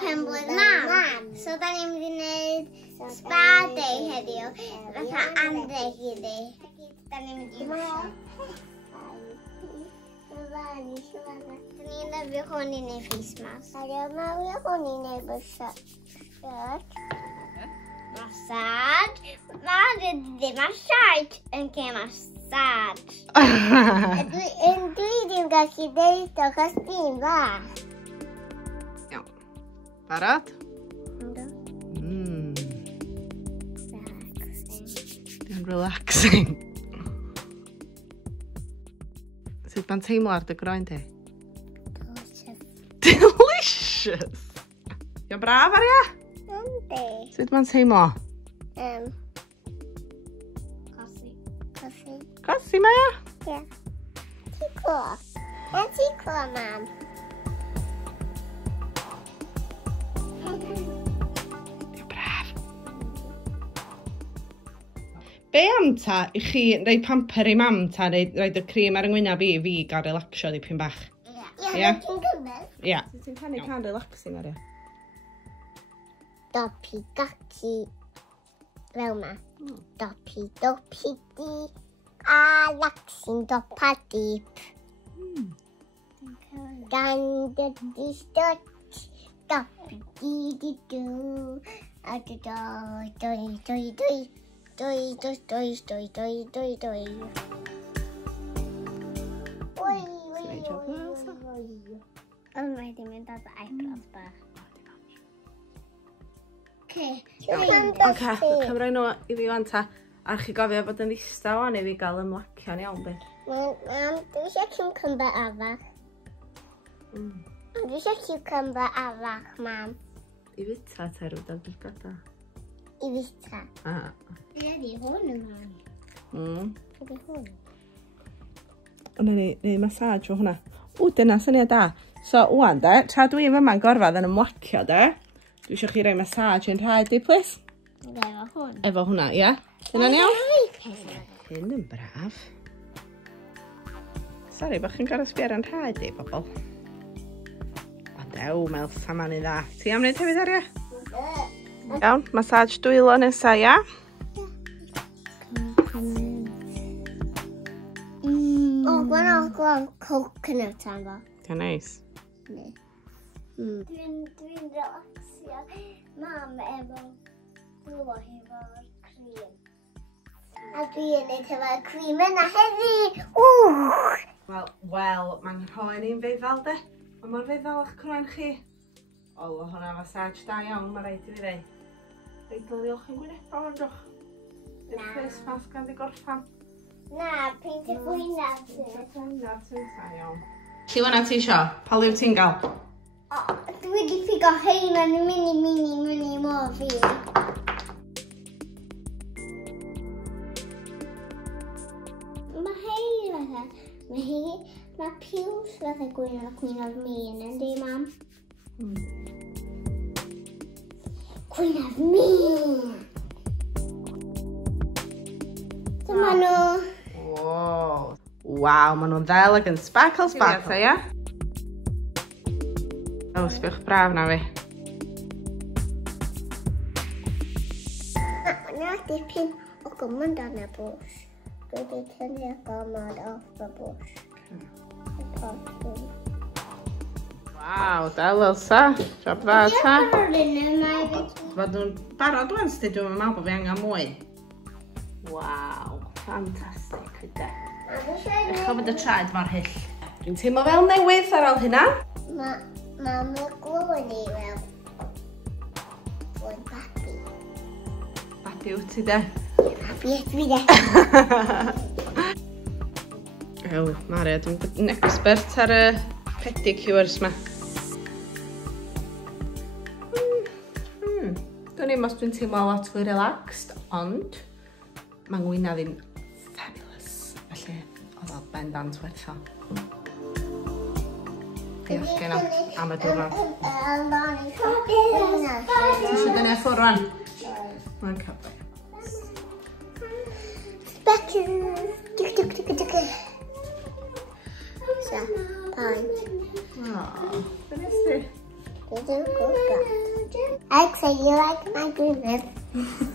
pen-blwydd mam. So da ni'n mynd i wneud spa day heddiw. Fatha anreg iddi. Da ni'n mynd i wneud. Da ni'n lyfio hwn i wneud face mask. Da ni'n lyfio hwn i wneud massage. Massage. Mae ddim massage yn cael massage. Dwi ddim gallu deud o chos dim fach. Iawn. Barod? Dwi'n relaxing. Sut ma'n teimlo ar dy groen di? Delicious! Io'n braf, Aria? Yndi. Sut ma'n teimlo? Cosi. Cosi mae o? Ie. Ti clo? Ti clo, mam? Io'n braf. Be am ta i chi reid pamper i mam ta, reid y crem ar yng ngwyneb fi gael relaxio dipyn bach? Ie, ti'n gyfer? Ie. Ti'n canu can relaxing, Aria? Dopi gaci fel ma. Dopi di a laxing dopa dip. Dan di stort dopi di do a do doi. Ond mae di mynd ar eyebrows bach. Cymryd nhw i fi wan ta. A chi gofio bod yn ddistaw wan i fi gael ymlacio'n iawn beth. Mam, dwi eisiau cucumber arall. Dwi eisiau cucumber arall, mam. I fita ta rhywbeth dwi'n gada. I fita. Ie, di hwn yn hwn. Ydy hwn. Ond ni massage o hwnna. Dyna syniad da. So, wan de, tra dwi'n fyma'n gorfod yn ymlacio de, dwi eisiau chi roi massage yn rhaid di, please? Efo hwn. Efo hwnna, ia? Dyna'n iawn? Hyn yn braf. Sori, bod chi'n gorfod sbio ar yn rhaid di, bobl. Ond ew, Melsa ma'n i dda. Ti am wneud hefyd, Aria? Iawn, massage dwylo nesa, ia? Gwan coconut am fo. Dwi'n neis. Dwi'n relaxio mam efo dwylo efo'r cream. A dwi'n neud efo'r cream yna heddi. Wel, mae'n rhoi ni'n feddal de. Mae mor feddal o'ch croen chi. O, hwnna massage da iawn, mae rhaid i fi ddeu. Rhaid o ddiolch yn gwynebol, andwch. Yw'r face mask gan di gorffan. Na, peint y gwynaf sy'n iawn. Chi wana ti isio? Pa liw ti'n gael? Dwi wedi ffigo hein yn mini mo fi. Mae hein fatha. Mae piws fatha gwynaf min yn di, mam? Gwynaf min! Dyma nhw. Waw, maen nhw'n ddel ac yn sparkle. Ia? O, sbiwch braf na fi. Yna dipyn o gymryd yn y bws. Dwi wedi tynnu gymryd off y bws. Waw, del Elsa. Job dda ta. Fod nhw'n barod dwi'n sti, dwi'n meddwl bod fi angen mwy. Waw, ffantastig ydy. Eich bod y traed mor hyll. Dwi'n teimlo fel newydd ar ôl hynna. Mam y glwyn i fel babi. Babi wyt ti de? Babi ydw i de. Ew, Maria, dwi'n expert ar y pedicures ma. Dwi'n ddim os dwi'n teimlo lot fwy relaxed, ond mae ngwyna ddim fabulous. Felly, oedd o bendant werth o. Diolch gen o am y diwrnod. Ti eisiau dynnu ffwrdd rwan? Mae'n cyfle. Better. So, fine. O, be nes ti? Alexa, you like my grimace?